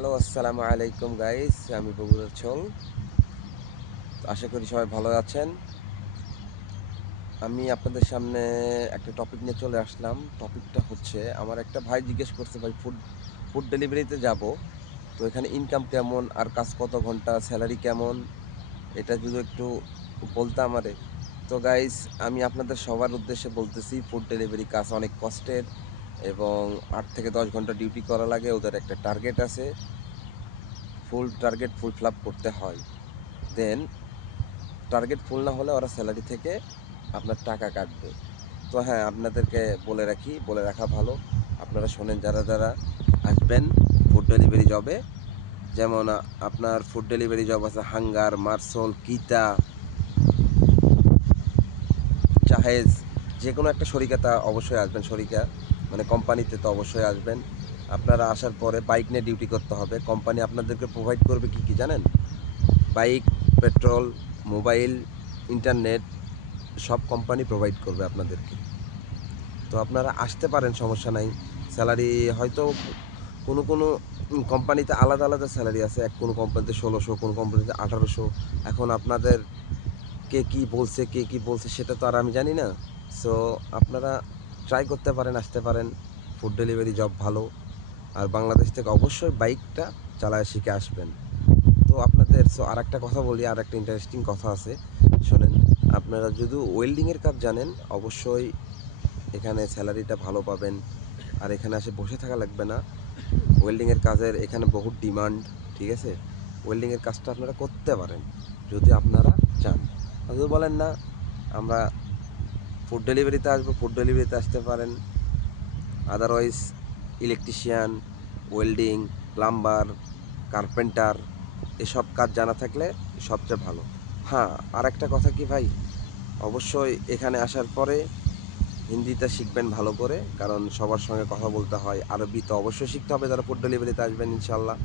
Hello, আসসালামু আলাইকুম guys. আমি বগুড়ার ছল। আশা করি সবাই ভালো আছেন। আমি আপনাদের সামনে একটা টপিক নিয়ে চলে আসলাম। টপিকটা হচ্ছে, আমার একটা ভাই জিজ্ঞেস করছে, ভাই ফুড ফুড ডেলিভারিতে যাব, তো এখানে ইনকাম কেমন, আর কাজ কত ঘন্টা, স্যালারি কেমন, এটা যদি একটু বলতে আমারে। তো গাইস, আমি আপনাদের সবার উদ্দেশ্যে বলতেছি, ফুড ডেলিভারি কাজ অনেক কষ্টের এবং 8 থেকে 10 ঘন্টা ডিউটি করা লাগে। ওদের একটা টার্গেট আছে, ফুল টার্গেট ফুলফিল আপ করতে হয়। দেন টার্গেট ফুল না হলে ওরা স্যালারি থেকে আপনার টাকা কাটবে। তো হ্যাঁ, আপনাদেরকে বলে রাখা ভালো, আপনারা শোনেন যারা যারা আসবেন ফুড ডেলিভারি জবে। যেমন আপনার ফুড ডেলিভারি জব আছে হাঙ্গার, মার্সল, কিতা, জাহেজ, যে কোনো একটা শরিকাতে অবশ্যই আসবেন। শরিকা মানে কোম্পানিতে তো অবশ্যই আসবেন। আপনারা আসার পরে বাইক নিয়ে ডিউটি করতে হবে। কোম্পানি আপনাদেরকে প্রোভাইড করবে কি কি জানেন? বাইক, পেট্রোল, মোবাইল, ইন্টারনেট, সব কোম্পানি প্রোভাইড করবে আপনাদেরকে। তো আপনারা আসতে পারেন, সমস্যা নাই। স্যালারি হয়তো কোনো কোনো কোম্পানিতে আলাদা আলাদা স্যালারি আছে। কোনো কোম্পানিতে 1600, কোনো কোম্পানিতে 1800। এখন আপনাদের কে কী বলছে সেটা তো আর আমি জানি না। সো আপনারা ট্রাই করতে পারেন, আসতে পারেন। ফুড ডেলিভারি জব ভালো। আর বাংলাদেশ থেকে অবশ্যই বাইকটা চালায় শিখে আসবেন। তো আপনাদের আর একটা কথা বলি, আর একটা ইন্টারেস্টিং কথা আছে, শোনেন। আপনারা যদি ওয়েল্ডিংয়ের কাজ জানেন, অবশ্যই এখানে স্যালারিটা ভালো পাবেন। আর এখানে এসে বসে থাকা লাগবে না। ওয়েল্ডিংয়ের কাজের এখানে বহুত ডিমান্ড, ঠিক আছে? ওয়েল্ডিংয়ের কাজটা আপনারা করতে পারেন যদি আপনারা চান। আর যদি বলেন না আমরা ফুড ডেলিভারিতে আসবো, ফুড ডেলিভারিতে আসতে পারেন। Otherwise electrician, welding, plumber, carpenter, এসব কাজ জানা থাকলে সবচেয়ে ভালো। হ্যাঁ, আর একটা কথা কি ভাই, অবশ্যই এখানে আসার পরে হিন্দিটা শিখবেন ভালো করে, কারণ সবার সঙ্গে কথা বলতে হয়। আরবি তো অবশ্যই শিখতে হবে যারা ফুড ডেলিভারিতে আসবেন ইনশাল্লাহ।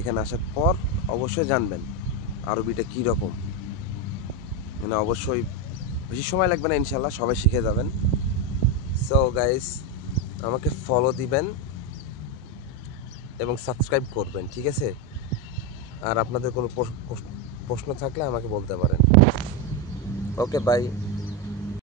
এখানে আসার পর অবশ্যই জানবেন আরবিটা কী রকম। মানে অবশ্যই বেশি সময় লাগবে না, ইনশাল্লাহ সবাই শিখে যাবেন। সো গাইস, আমাকে ফলো দিবেন এবং সাবস্ক্রাইব করবেন, ঠিক আছে? আর আপনাদের কোনো প্রশ্ন থাকলে আমাকে বলতে পারেন। ওকে, বাই।